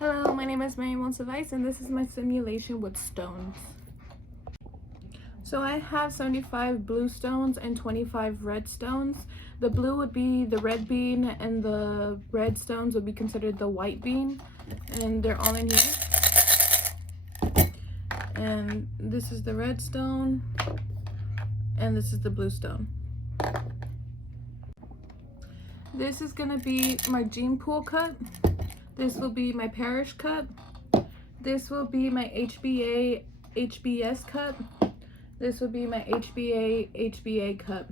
Hello, my name is Mary Moncivaiz and this is my simulation with stones. So I have 75 blue stones and 25 red stones. The blue would be the red bean and the red stones would be considered the white bean, and they're all in here. And this is the red stone and this is the blue stone. This is gonna be my gene pool cut. This will be my parish cut. This will be my HBA HBS cut. This will be my HBA HBA cut.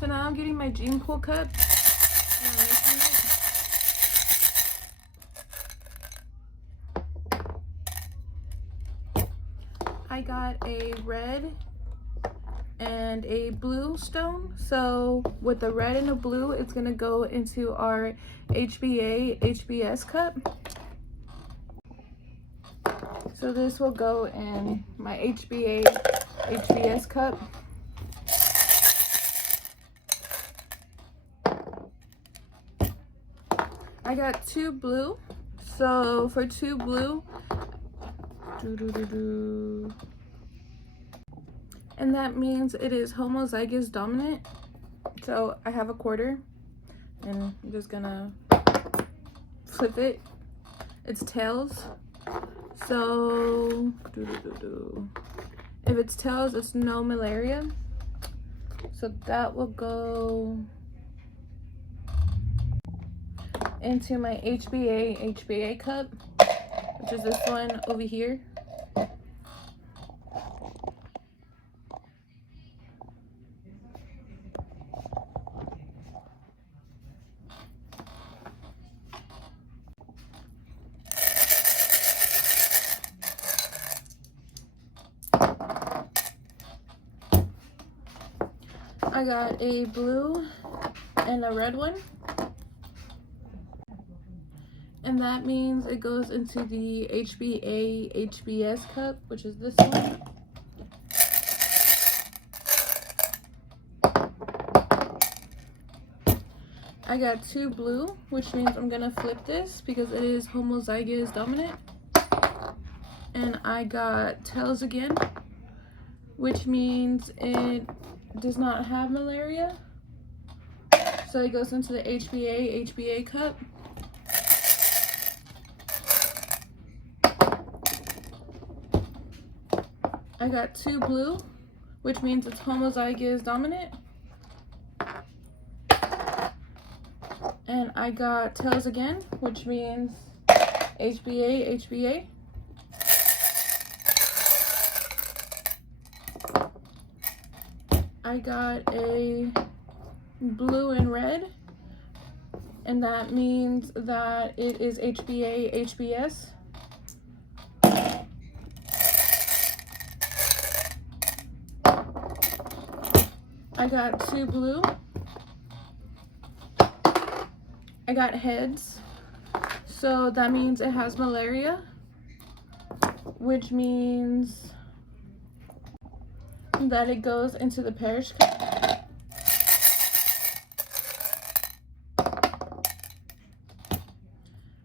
So now I'm getting my gene pool cut. And I'm making it. I got a red and a blue stone. So with the red and the blue, it's gonna go into our HBA HBS cup. So this will go in my HBA HBS cup. I got 2 blue. So for 2 blue, and that means it is homozygous dominant. So I have a quarter and I'm just gonna flip it. It's tails. So if it's tails, it's no malaria. So that will go into my HBA HBA cup, which is this one over here. I got a blue and a red one, and that means it goes into the HBA HBS cup, which is this one. I got 2 blue, which means I'm gonna flip this because it is homozygous dominant. And I got tails again, which means it does not have malaria. So it goes into the HBA HBA cup. I got 2 blue, which means it's homozygous dominant. And I got tails again, which means HBA HBA. I got a blue and red, and that means that it is HBA HBS. I got 2 blue. I got heads, so that means it has malaria, which means that it goes into the parish cup.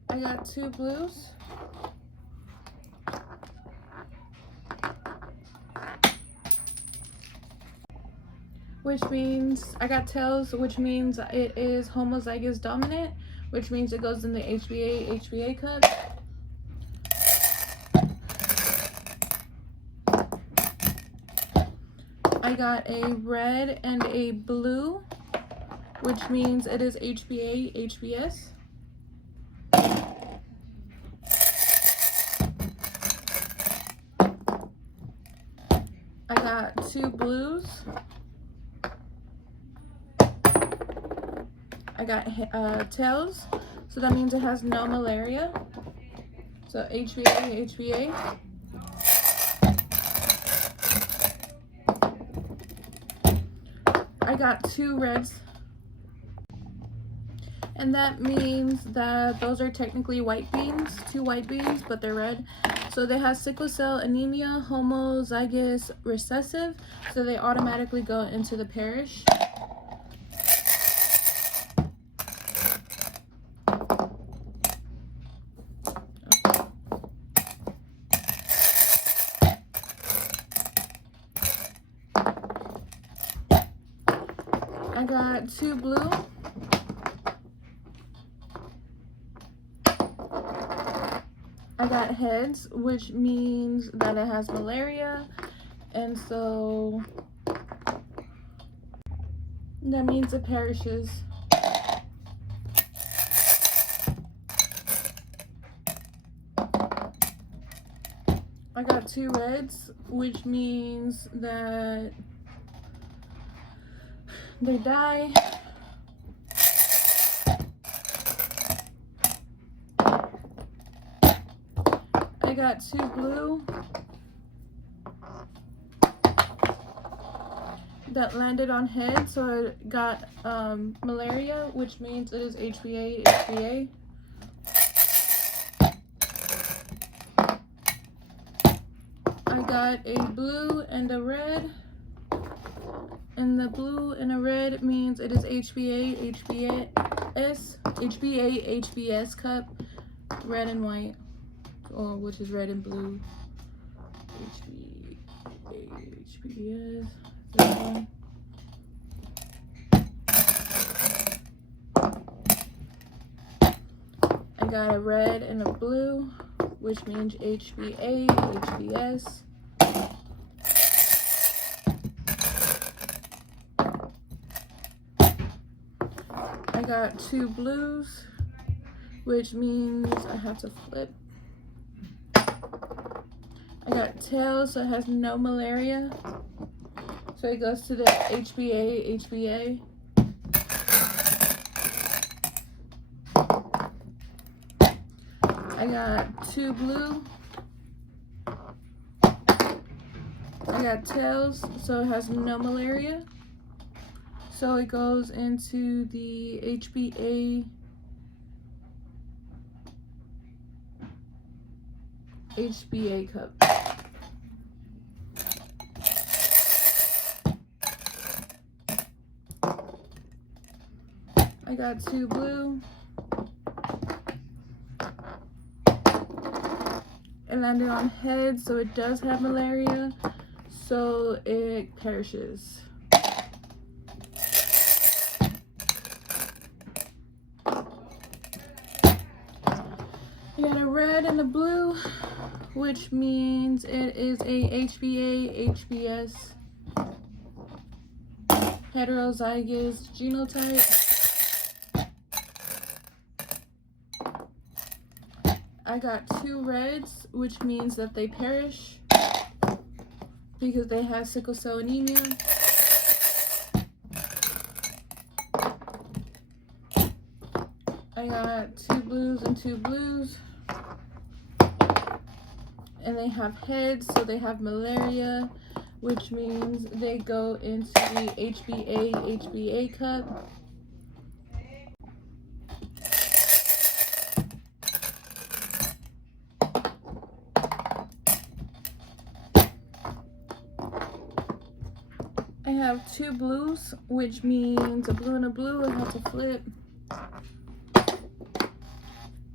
I got 2 blues. Which means I got tails, which means it is homozygous dominant, which means it goes in the HBA HBA cup. I got a red and a blue, which means it is HBA HBS. I got 2 blues. I got tails, so that means it has no malaria. So HBA HBA. I got 2 reds, and that means that those are technically white beans, 2 white beans, but they're red. So they have sickle cell anemia, homozygous recessive, so they automatically go into the parish. I got 2 blue. I got heads, which means that it has malaria, and so that means it perishes. I got 2 reds, which means that they die. I got 2 blue that landed on head, so it got malaria, which means it is HBA, HBA. I got a blue and a red, and the blue and a red means it is HBA, HBS cup, red and white, or which is red and blue. HBS. I got a red and a blue, which means HBA, HBS. I got 2 blues, which means I have to flip. I got tails, so it has no malaria, so it goes to the HBA, HBA. I got 2 blue. I got tails, so it has no malaria, so it goes into the HBA, HBA cup. I got 2 blue. It landed on head, so it does have malaria, so it perishes. I got a red and a blue, which means it is a HBA, HBS heterozygous genotype. I got 2 reds, which means that they perish because they have sickle cell anemia. I got 2 blues and 2 blues, and they have heads, so they have malaria, which means they go into the HBA, HBA cup. I have 2 blues, which means a blue and a blue. I have to flip.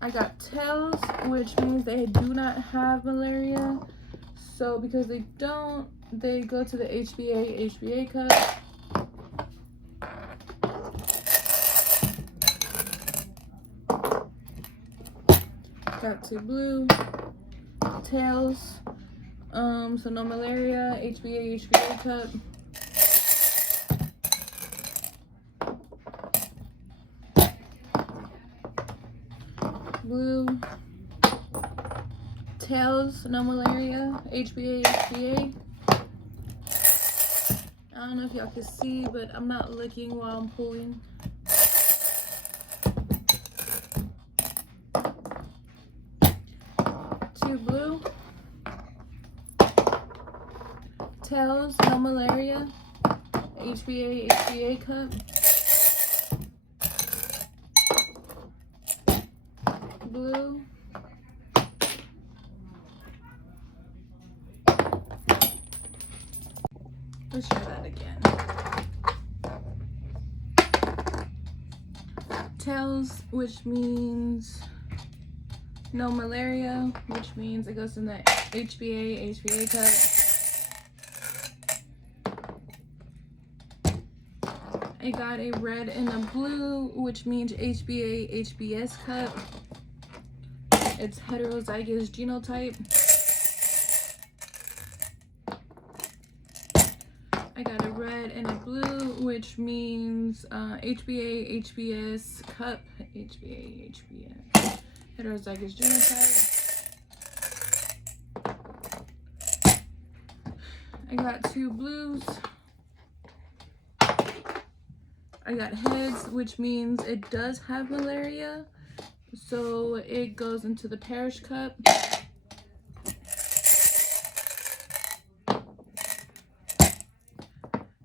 I got tails, which means they do not have malaria. So because they don't, they go to the HBA, HBA cup. Got 2 blue, tails, so no malaria, HBA, HBA cup. Blue, tails, no malaria, HBA, HBA. I don't know if y'all can see, but I'm not looking while I'm pulling. Two blue, tails, no malaria, HBA, HBA cup. Blue, let's try that again. Tails, which means no malaria, which means it goes in the HBA, HBA cup. I got a red and a blue, which means HbA HbS cup. It's heterozygous genotype. I got a red and a blue, which means HbA HbS cup. HbA HbS heterozygous genotype. I got two blues. I got heads, which means it does have malaria, so it goes into the parish cup.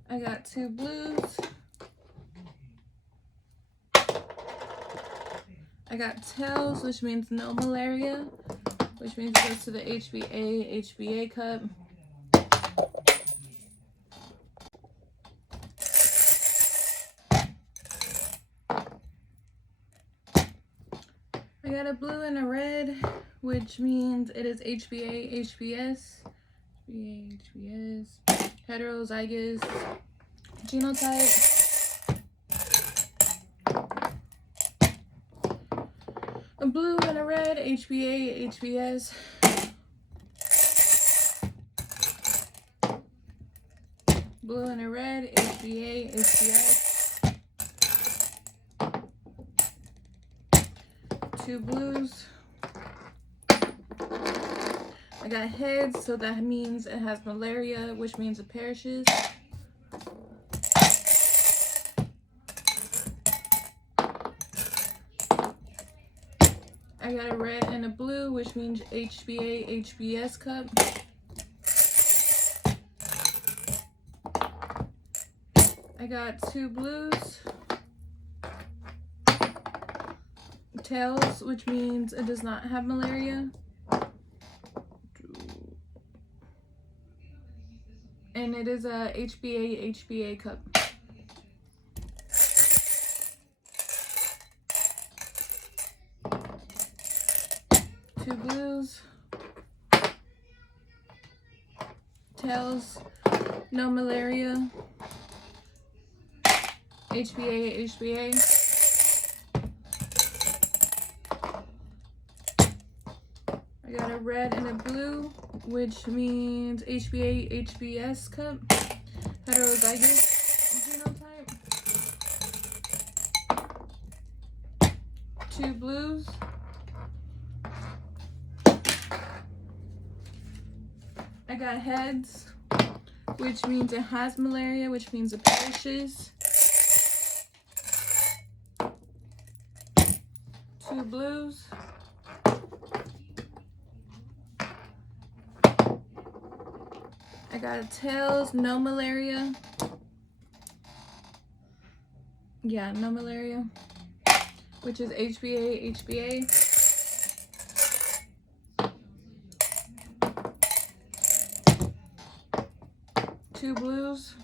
I got two blues. I got tails, which means no malaria, which means it goes to the HbA HbA cup. I got a blue and a red, which means it is HbA HbS. HbA HbS heterozygous genotype. A blue and a red, HbA HbS. Blue and a red, HbA HbS. Two blues. I got heads, so that means it has malaria, which means it perishes. I got a red and a blue, which means HbA HbS cup. I got two blues. Tails, which means it does not have malaria. And it is a HbA HbA cup. Two blues. Tails, no malaria. HbA HbA. I got a red and a blue, which means HbA HbS cup, heterozygous genotype. Two blues. I got heads, which means it has malaria, which means it perishes. Two blues. I got tails, no malaria. Yeah, no malaria, which is HbA HbA. Two blues.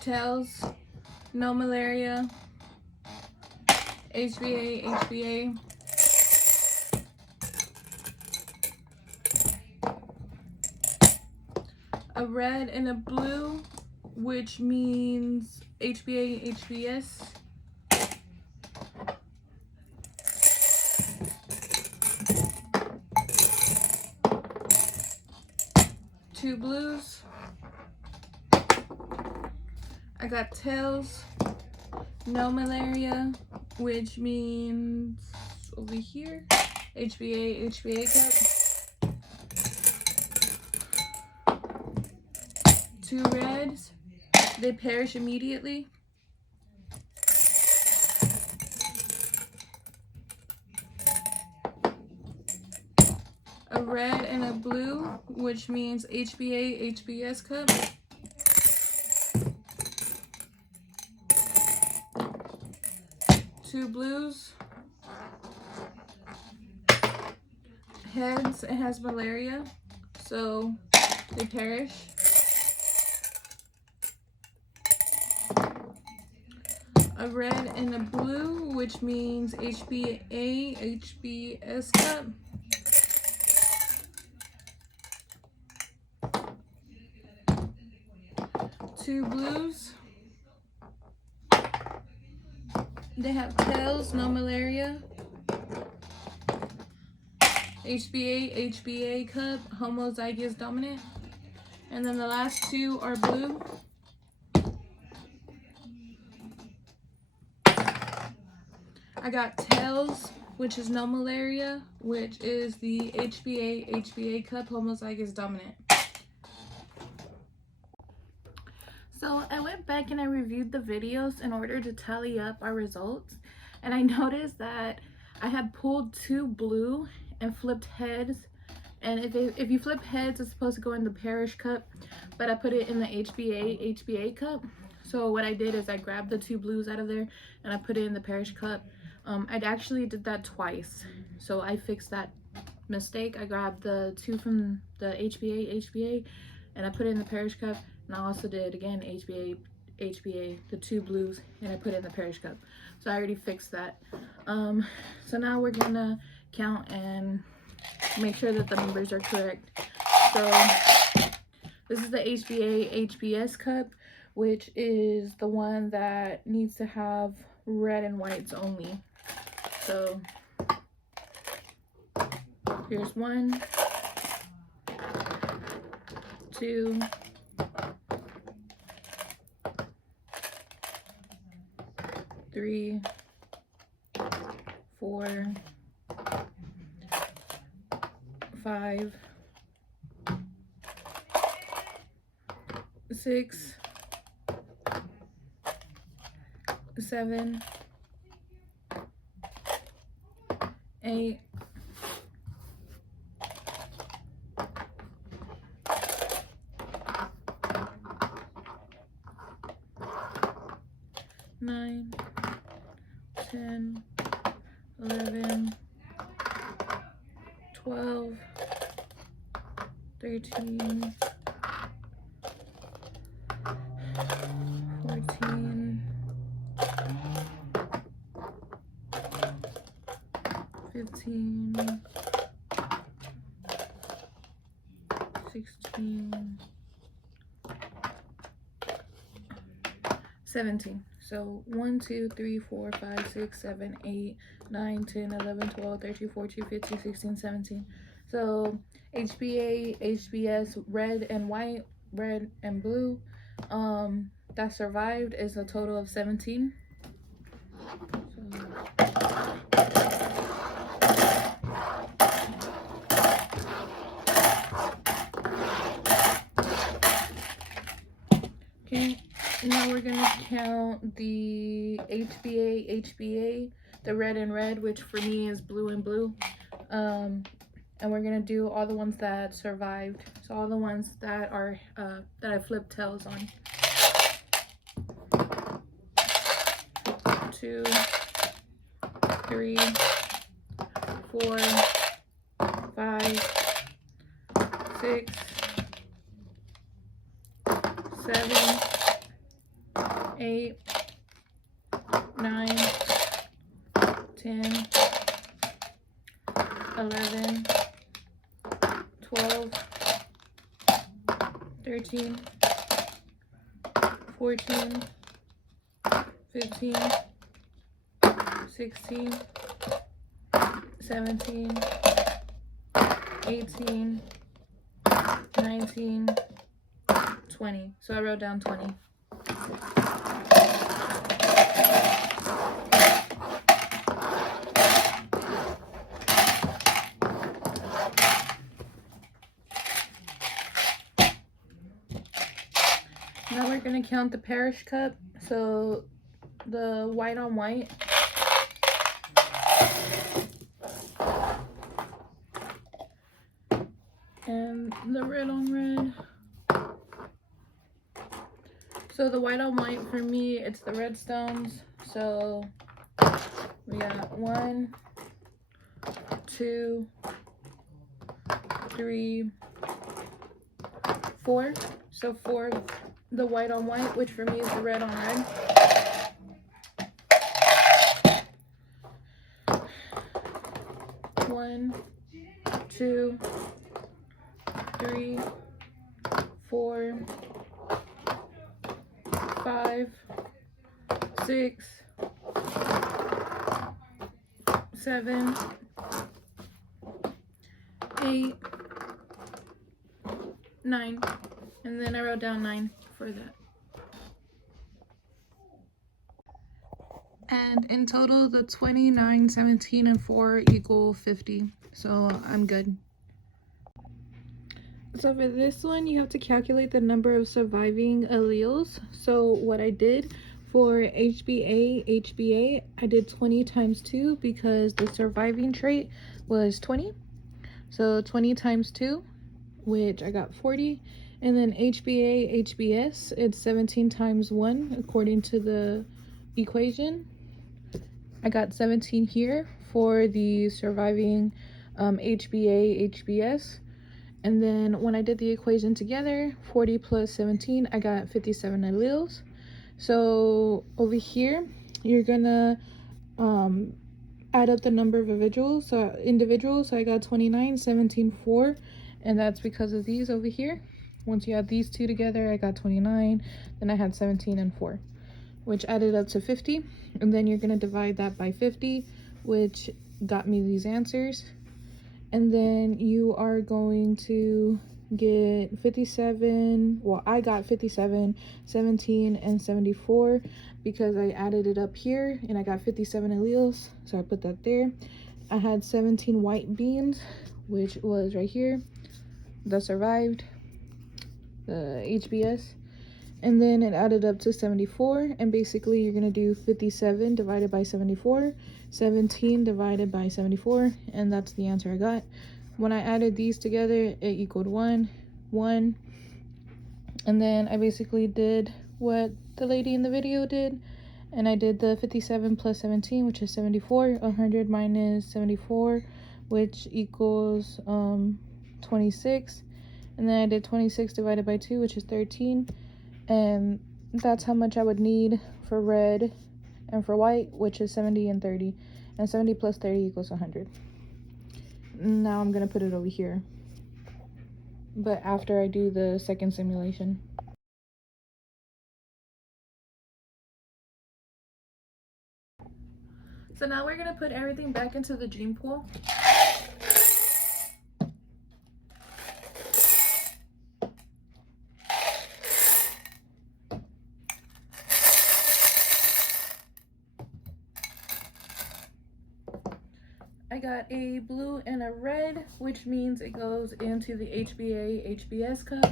Tails, no malaria. HbA HbA. A red and a blue, which means HbA HbS. Two blues. I got tails, no malaria, which means over here HbA HbA cup. Two reds, they perish immediately. A red and a blue, which means HbA HbS cup. Two blues. Heads, it has malaria, so they perish. A red and a blue, which means HbA HbS cup. two blues. They have tails, no malaria. HBA cup, homozygous dominant. And then the last two are blue. I got tails, which is no malaria, which is the HBA cup, homozygous dominant. So I went back and I reviewed the videos in order to tally up our results, and I noticed that I had pulled two blue and flipped heads, and if you flip heads, it's supposed to go in the Parish cup, but I put it in the HBA cup. So what I did is I grabbed the two blues out of there and I put it in the Parish cup. I'd actually did that twice, so I fixed that mistake. I grabbed the two from the HBA and I put it in the Parish cup, and I also did again HBA, the two blues, and I put it in the Parish cup. So I already fixed that. So now we're gonna count and make sure that the numbers are correct. So this is the HBS cup, which is the one that needs to have red and whites only. So here's 1, 2, 3, 4, 5, 6, 7, 8, 9, 10, 11, 12, 13, 14, 15, 16, 17. So 1, 2, 3, 4, 5, 6, 7, 8, 9, 10, 11, 12, 13, 14, 15, 16, 17. So HBS, red and white, red and blue, that survived is a total of 17. Okay, now we're gonna count the HBA, the red and red, which for me is blue and blue. And we're gonna do all the ones that survived. So all the ones that are that I flipped tails on. 2, 3, 4, 5, 6, 7, 8, 9, 10, 11, 12, 13, 14, 15, 16, 17, 18, 19, 20. So I wrote down 20. Now we're going to count the Parish cup. So the white on white. And the red on red. So the white on white for me, it's the red stones. So we got 1, 2, 3, 4. So 4, the white on white, which for me is the red on red. One, 2, 3, 4, 6, 7, 8, 9, and then I wrote down 9 for that. And in total, the 29, 17, and 4 equal 50. So I'm good. So for this one, you have to calculate the number of surviving alleles. So what I did for HBA, I did 20 times 2 because the surviving trait was 20. So 20 times 2, which I got 40. And then HBS, it's 17 times 1 according to the equation. I got 17 here for the surviving HBS. And then when I did the equation together, 40 plus 17, I got 57 alleles. So over here, you're gonna add up the number of individuals. So I got 29, 17, 4, and that's because of these over here. Once you add these two together, I got 29, then I had 17 and 4, which added up to 50. And then you're gonna divide that by 50, which got me these answers. And then you are going to get 57, well, I got 57, 17, and 74 because I added it up here and I got 57 alleles, so I put that there. I had 17 white beans, which was right here, that survived, the HBS. And then it added up to 74, and basically you're going to do 57 divided by 74, 17 divided by 74, and that's the answer I got. When I added these together, it equaled 1, 1, and then I basically did what the lady in the video did, and I did the 57 plus 17, which is 74, 100 minus 74, which equals 26, and then I did 26 divided by 2, which is 13, and that's how much I would need for red and for white, which is 70 and 30, and 70 plus 30 equals 100. Now I'm gonna put it over here, but after I do the second simulation. So now we're gonna put everything back into the gene pool. I got a blue and a red, which means it goes into the HBS cup.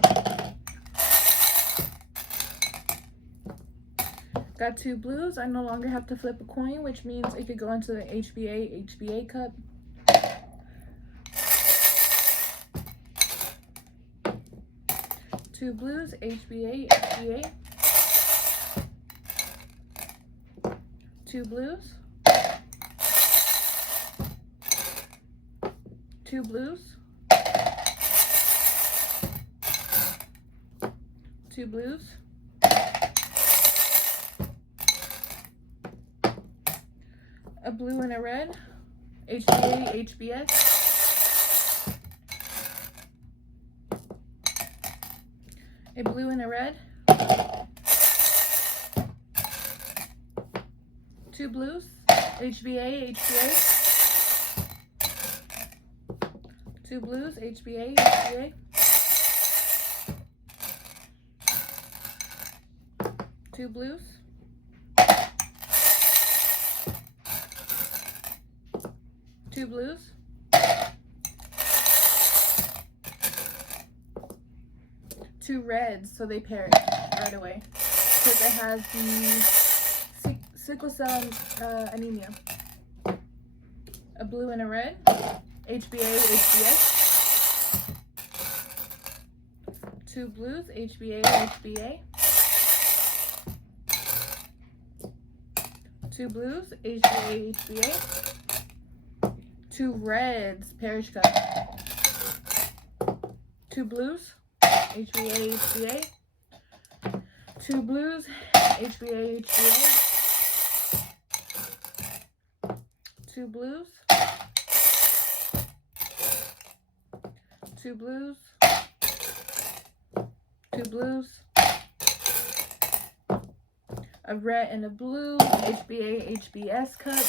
Got 2 blues. I no longer have to flip a coin, which means it could go into the HBA cup. 2 blues, HBA. 2 blues. 2 blues. 2 blues. A blue and a red, HBS. A blue and a red. 2 blues, HBA. 2 blues, HBA. 2 blues. 2 blues. 2 reds, so they pair right away because it has the sickle cell anemia. A blue and a red, HBS. 2 blues, HBA. 2 blues, HBA. 2 reds, parish cup. 2 blues, HBA. 2 blues, HBA. 2 blues. 2 blues. 2 blues. a red and a blue HBA HBS cup,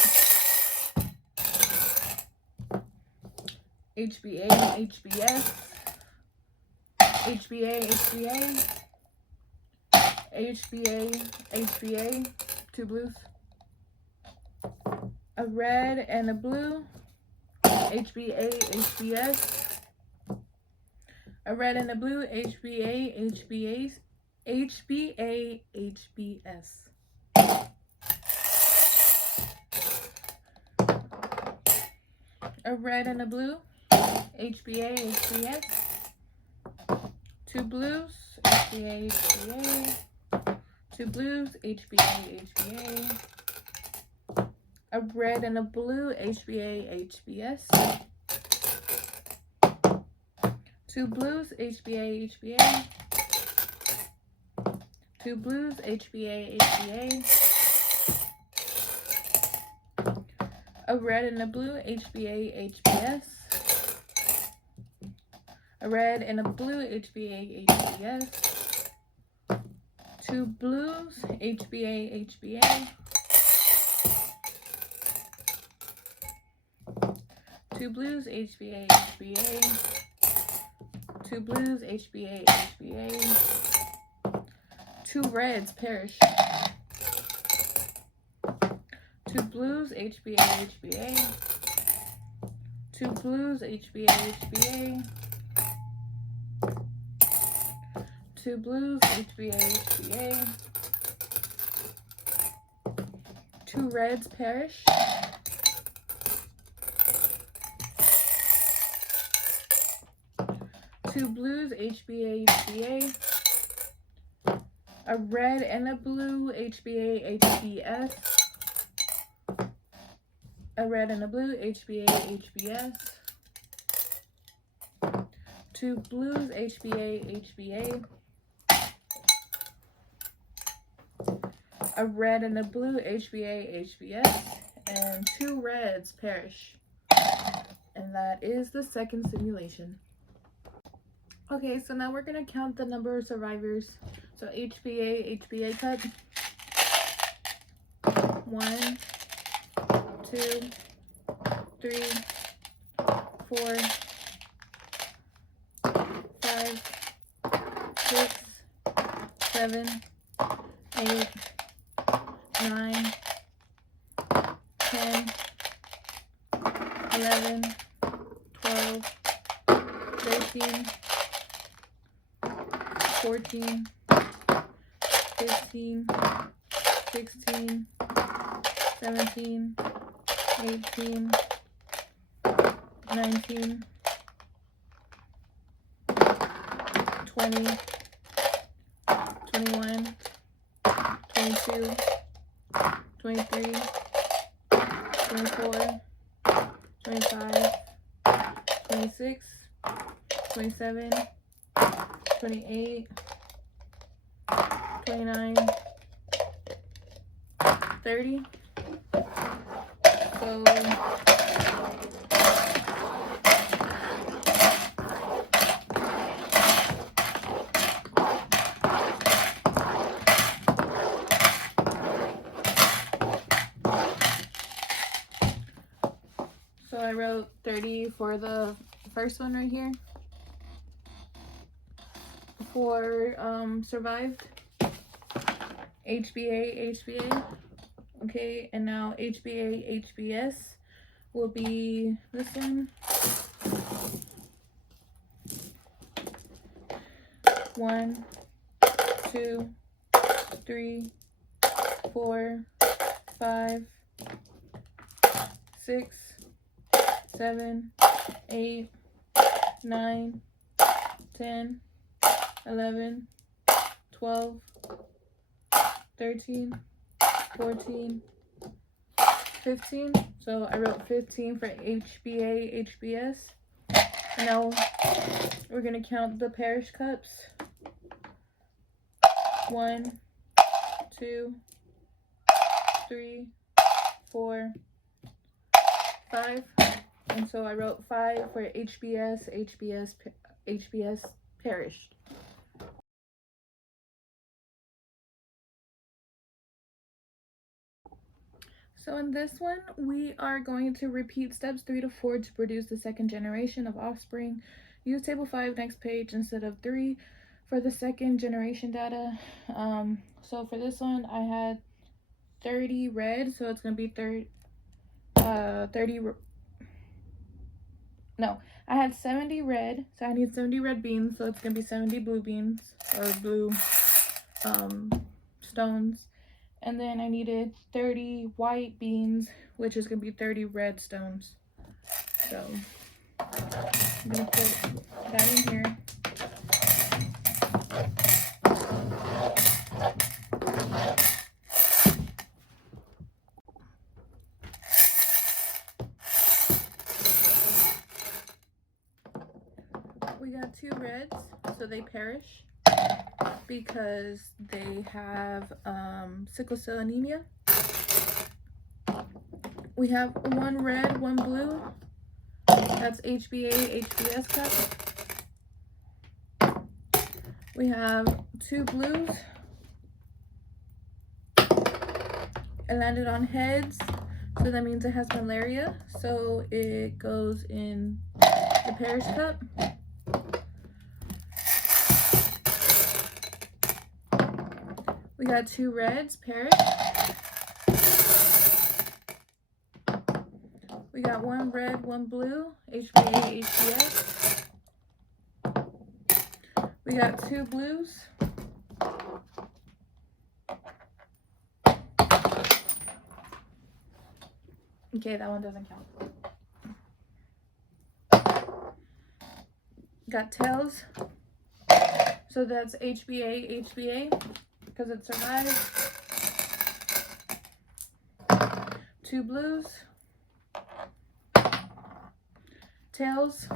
HBA HBS, HBA HBA, HBA HBA, 2 blues, a red and a blue HBA HBS, a red and a blue HBA HBA HBA HBS, a red and a blue HBA HBS, 2 blues HBA HBA, 2 blues HBA HBA, a red and a blue HBA HBS, 2 blues HBA HBA, 2 blues HBA HBA, a red and a blue HBA HBS, a red and a blue HBA HBS, 2 blues HBA HBA, 2 blues HBA HBA, 2 blues HBA HBA, 2 reds parish, 2 blues HBA HBA, 2 blues HBA HBA, 2 blues HBA HBA, 2 reds parish, 2 blues HBA HBA, a red and a blue HBA HBS, a red and a blue HBA HBS, 2 blues HBA HBA, a red and a blue HBA HBS, and 2 reds parish. And that is the second simulation. Okay, so now we're going to count the number of survivors. So HBA HBA cut. 1, 2, 3, 4, 5, 6, 7, 8, 9, 10, 11, 12, 13, 14, 15, 16, 17, 18, 19, 20, 21, 22, 23, 24, 25, 26, 27, 28, 29, 30. So I wrote 30 for the first one right here. For survived, HBA HBA. Okay, and now HBA HBS will be this one. 1, 2, 3, 4, 5, 6, 7, 8, 9, 10, 11, 12, 13, 14, 15. So I wrote 15 for HBA HBS. And now we're going to count the parish cups. 1, 2, 3, 4, 5. And so I wrote 5 for HBS parish. So in this one, we are going to repeat steps 3 to 4 to produce the second generation of offspring. Use table 5 next page instead of 3 for the second generation data. So for this one, I had 30 red, so it's going to be 30. No, I had 70 red, so I need 70 red beans, so it's going to be 70 blue beans, or blue stones. And then I needed 30 white beans, which is going to be 30 red stones. So I'm going to put that in here. We got 2 reds, so they perish because they have sickle cell anemia. We have 1 red, 1 blue. That's HbA, HbS cup. We have 2 blues. It landed on heads, so that means it has malaria. So it goes in the perish cup. We got 2 reds, perish. We got 1 red, 1 blue, HbA, HbS. We got 2 blues. Okay, that one doesn't count. Got tails. So that's HbA, HbA, because it survived. 2 blues. Tails.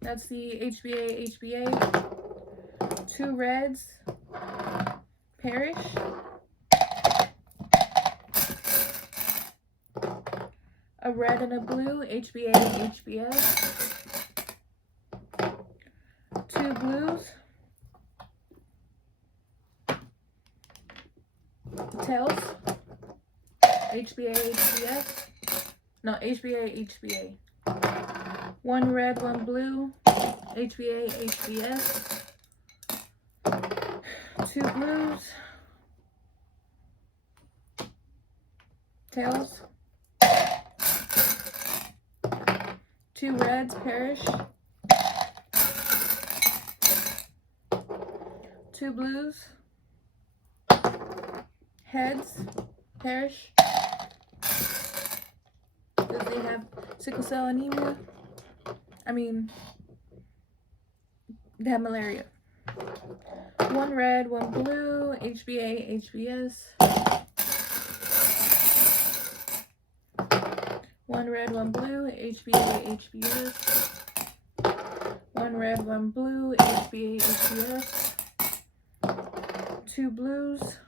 That's the HbA, HbA. 2 reds. Perish. A red and a blue, HbA, HbS. 2 blues. Tails. HbA, HbS. No, HbA, HbA. 1 red, 1 blue, HbA, HbS. 2 blues. Tails. 2 reds, perish. 2 blues. Heads, perish. Because they have sickle cell anemia. I mean, they have malaria. 1 red, 1 blue, HbA, HbS. 1 red, 1 blue, HbA, HbS. 1 red, 1 blue, HbA, HbS. 2 blues.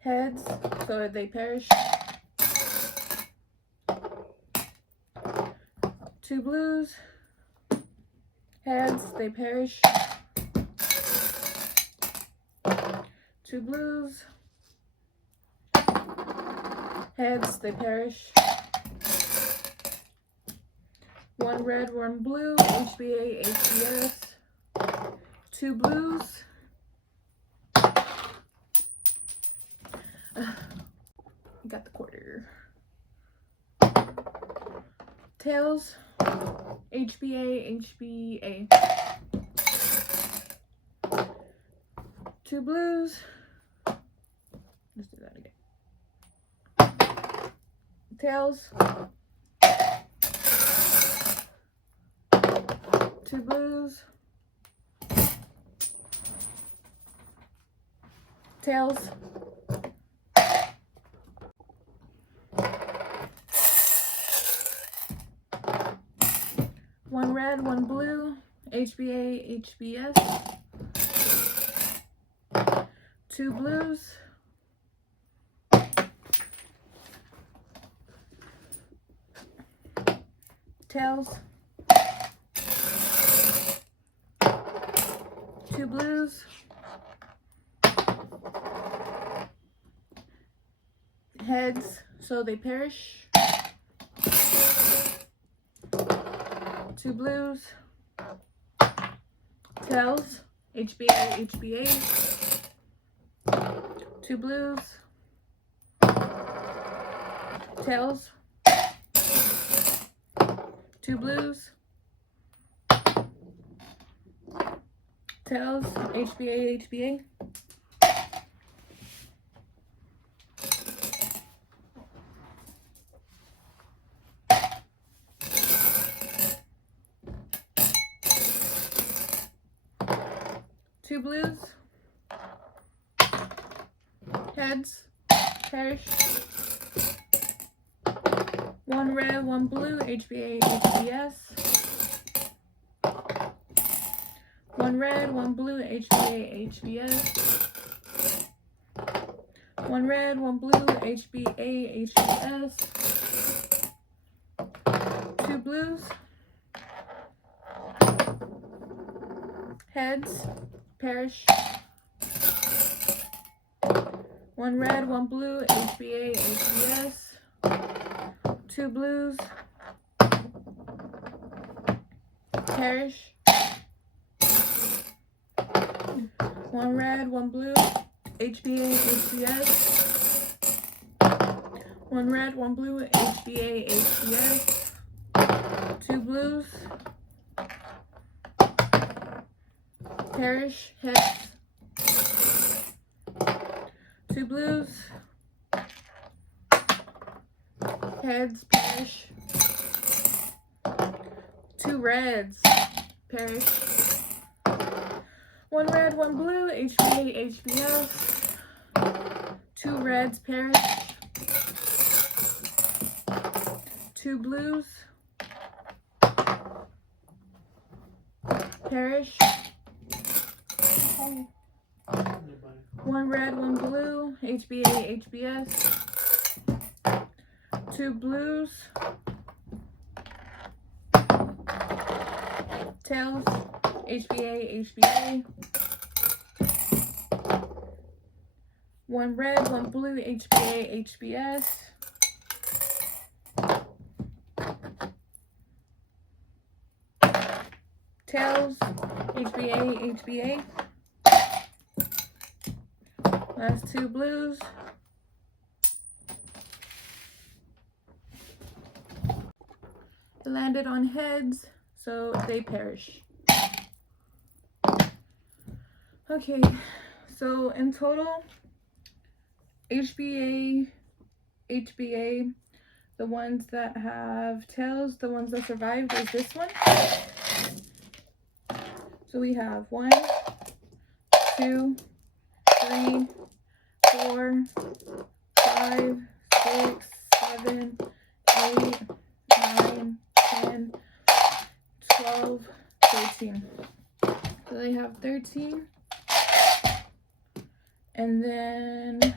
Heads, so they perish. 2 blues. Heads, they perish. 2 blues. Heads, they perish. 1 red, 1 blue, HbA, HbS. 2 blues. Got the quarter. Tails, HbA, HbA. 2 blues. Let's do that again. Tails. 2 blues. Tails. 1 red, 1 blue, HbA, HbS. 2 blues. Tails. 2 blues. Heads, so they perish. 2 blues. Tails, HBA, HBA. 2 blues. Tails. 2 blues. Tails, HBA, HBA. Two blues. Heads, perish. 1 red, 1 blue, HBA, HBS. 1 red, 1 blue, HBA, HBS. 1 red, 1 blue, HBA, HBS. 2 blues. Heads, perish. 1 red, 1 blue, HBA, HBS. 2 blues. Perish. 1 red, 1 blue, HBA, HBS. 1 red, 1 blue, HBA, HBS. 2 blues. Perish. Heads. 2 blues. Heads, perish. 2 reds, perish. 1 red, 1 blue, HBA, HBS. 2 reds, perish. 2 blues, perish. 1 red, 1 blue, HBA, HBS. 2 blues. Tails, HBA, HBA. 1 red, 1 blue, HBA, HBS. Tails, HBA, HBA. Last 2 blues. It landed on heads, so they perish. Okay, so in total, HBA, HBA, the ones that have tails, the ones that survived is this one. So we have 1, 2, 3, 4, 5, 6, 7, 8, 9, 10, 12, 13. So they have 13. And then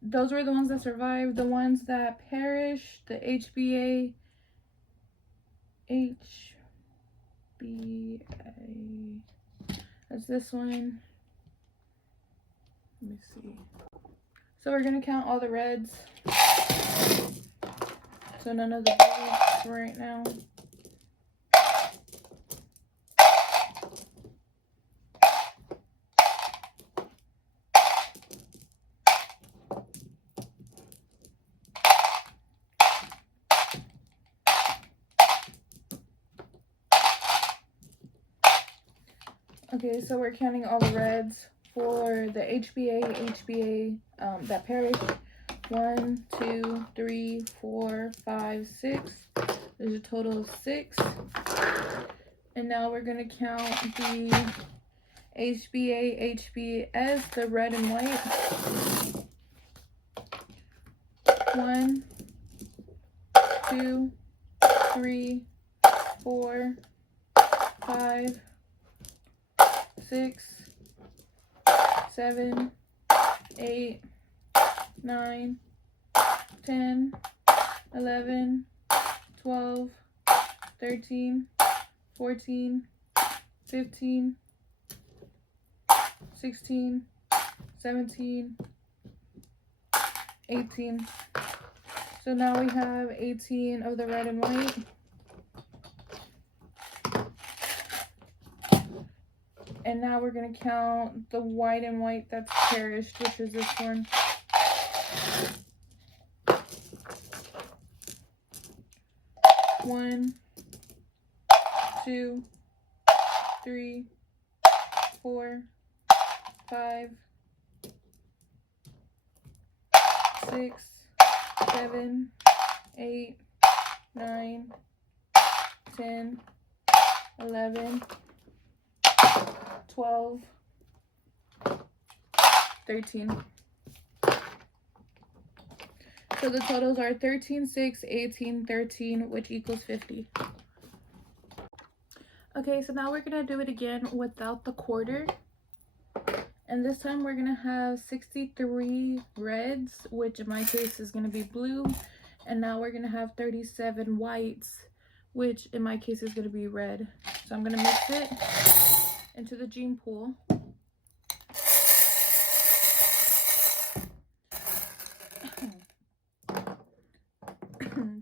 those were the ones that survived. The ones that perished, the HBA, that's this one. Let me see. So we're gonna count all the reds. So none of the blues for right now. Okay, so we're counting all the reds for the HBA that perished. 1, 2, 3, 4, 5, 6. There's a total of 6. And now we're gonna count the HBA, HBS, the red and white. 1, 2, 3, 4, 5, 6, 7, 8, 9, 10, 11, 12, 13, 14, 15, 16, 17, 18. So now we have 18 of the red and white. And now we're going to count the white and white that's perished, which is this one. One, 2, 3, 4, 5, 6, 7, 8, 9, 10, 11, 12, 13. So the totals are 13, 6, 18, 13, which equals 50. Okay, so now we're going to do it again without the quarter. And this time we're going to have 63 reds, which in my case is going to be blue. And now we're going to have 37 whites, which in my case is going to be red. So I'm going to mix it into the gene pool.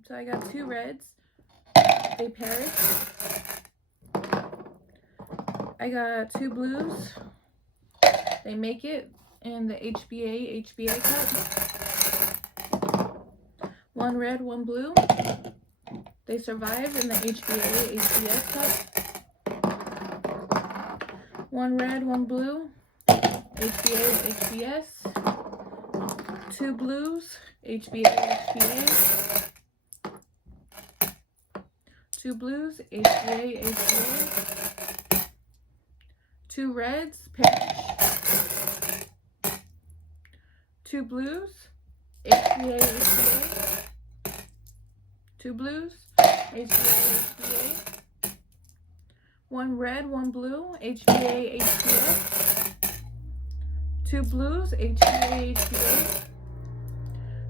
So I got 2 reds. They perished. I got 2 blues. They make it in the HBA cup. 1 red, 1 blue. They survive in the HBS cup. 1 red, 1 blue. HBS. 2 blues. HBA. 2 blues. HBA. 2 reds. Perish. 2 blues. HBA. 2 blues. HBA. 1 red, 1 blue. HBA. 2 blues. HBA.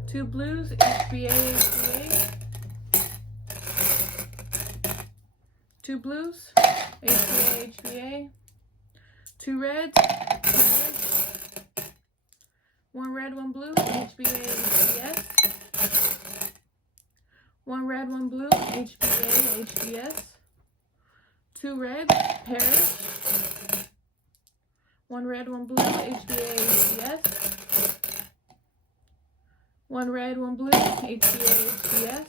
2 blues. HBA. 2 blues. HBA. 2 reds. 1 red, 1 blue. HBA. 1 red, 1 blue. HBA. 2 reds. Perish. 1 red, 1 blue. HBA. 1 red, 1 blue. HBA.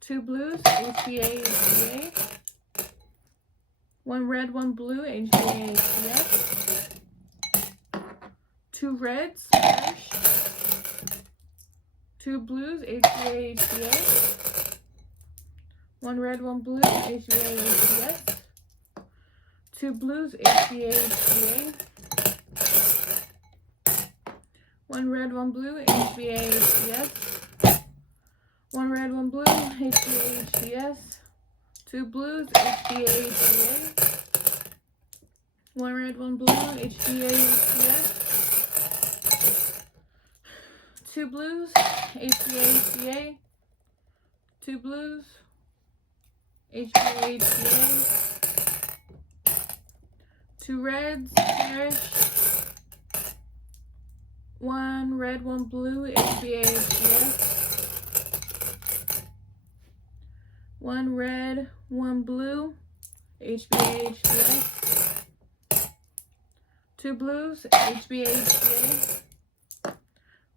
2 blues. HBA. 1 red, 1 blue. HBA. 2 reds. Perish. 2 blues. HBA. 1 red, 1 blue. HBA. 2 blues. HBA. 1 red, 1 blue. HBA. 1 red, 1 blue. HBA. 2 blues. HBA. 1 red, 1 blue. HBA. 2 blues. HBA. 2 blues. HBA. 2 reds. Perish. 1 red, 1 blue. HBA. 1 red, 1 blue. HBA. 2 blues. HBA.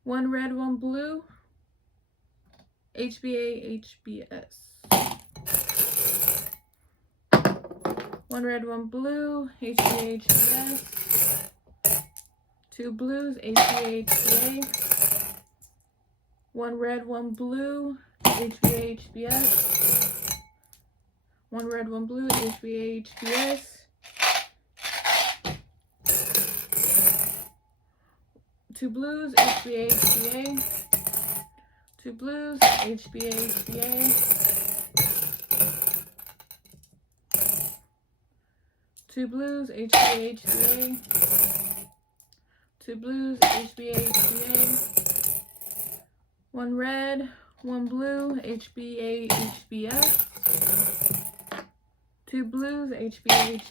1 red, 1 blue. HBS. 1 red, 1 blue. HBS. 2 blues. HBA. 1 red, 1 blue. HBS. 1 red, 1 blue. HBS. 2 blues. HBA. 2 blues. HBA. 2 blues. HBA. 2 blues. HBA. 1 red, 1 blue. HBS. 2 blues. HBA.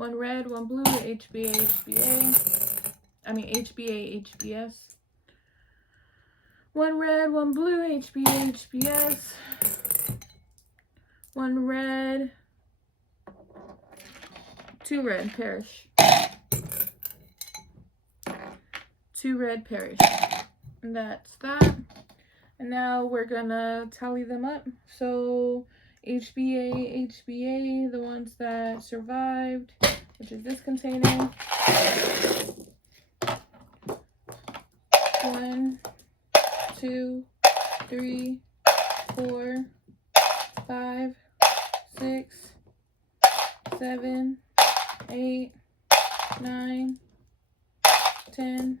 1 red, 1 blue, HBA, HBA. I mean HBA, HBS. 1 red, 1 blue, HBA, HBS. 1 red, 2 red, perish. 2 red, perish. And that's that. And now we're gonna tally them up. So HBA, HBA, the ones that survived, which is this container. 1, 2, 3, 4, 5, 6, 7, 8, 9, 10,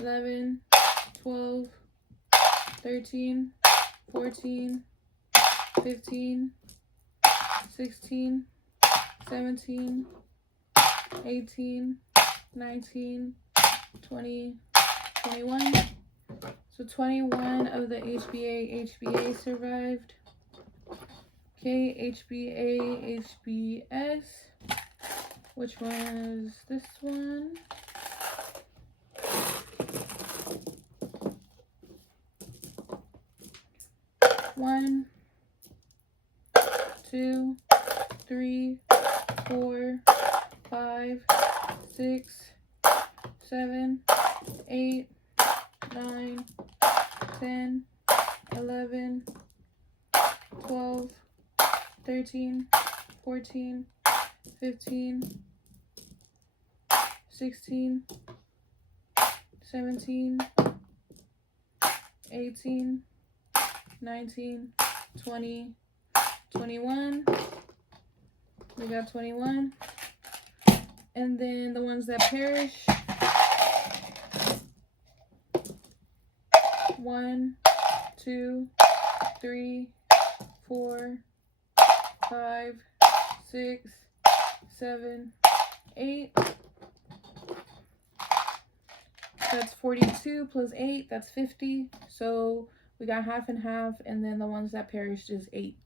11, 12, 13, 14, 15, 16, 17, 18, 19, 20, 21. So 21 of the HBA survived. Okay, HBA, HBS. Which one is this one? One, 2, 3, 4, 5, 6, 7, 8, 9, 10, 11, 12, 13, 14, 15, 16, 17, 18, 19, 20, 21. We got 21. And then the ones that perish. 1, 2, 3, 4, 5, 6, 7, 8. That's 42 plus 8, that's 50. So we got half and half, and then the ones that perished is 8.